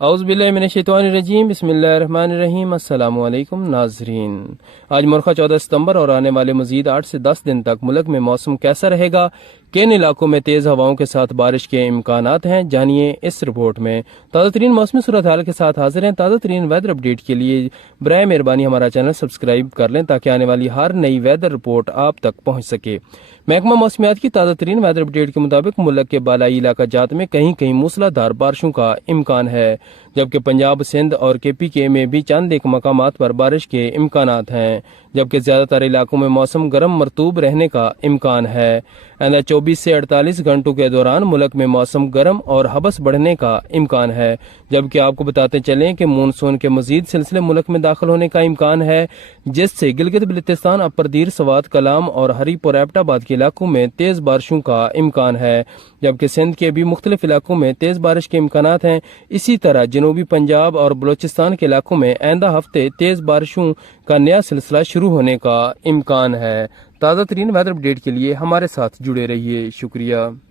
اعوذ باللہ من الشیطان الرجیم، بسم اللہ الرحمن الرحیم۔ السلام علیکم ناظرین، آج مرخہ 14 ستمبر اور آنے والے مزید 8 سے 10 دن تک ملک میں موسم کیسا رہے گا؟ کن علاقوں میں تیز ہواؤں کے ساتھ بارش کے امکانات ہیں؟ جانیے اس رپورٹ میں۔ تازہ ترین موسمی صورتحال کے ساتھ حاضر ہیں۔ تازہ ترین ویدر اپڈیٹ کے لیے برائے مہربانی ہمارا چینل سبسکرائب کر لیں تاکہ آنے والی ہر نئی ویدر رپورٹ آپ تک پہنچ سکے۔ محکمہ موسمیات کی تازہ ترین ویدر اپڈیٹ کے مطابق ملک کے بالائی علاقہ جات میں کہیں کہیں موسلا دھار بارشوں کا امکان ہے، جبکہ پنجاب، سندھ اور KPK میں بھی چند ایک مقامات پر بارش کے امکانات ہیں، جبکہ زیادہ تر علاقوں میں موسم گرم مرطوب رہنے کا امکان ہے۔ آئندہ 24 سے 48 گھنٹوں کے دوران ملک میں موسم گرم اور حبس بڑھنے کا امکان ہے، جبکہ آپ کو بتاتے چلیں کہ مونسون کے مزید سلسلے ملک میں داخل ہونے کا امکان ہے، جس سے گلگت بلتستان، اپر دیر، سوات، کلام اور ہری پور ایبٹ آباد کے علاقوں میں تیز بارشوں کا امکان ہے، جبکہ سندھ کے بھی مختلف علاقوں میں تیز بارش کے امکانات ہیں۔ اسی طرح جنوبی پنجاب اور بلوچستان کے علاقوں میں آئندہ ہفتے تیز بارشوں کا نیا سلسلہ شروع ہونے کا امکان ہے۔ تازہ ترین ویدر اپڈیٹ کے لیے ہمارے ساتھ جڑے رہیے۔ شکریہ۔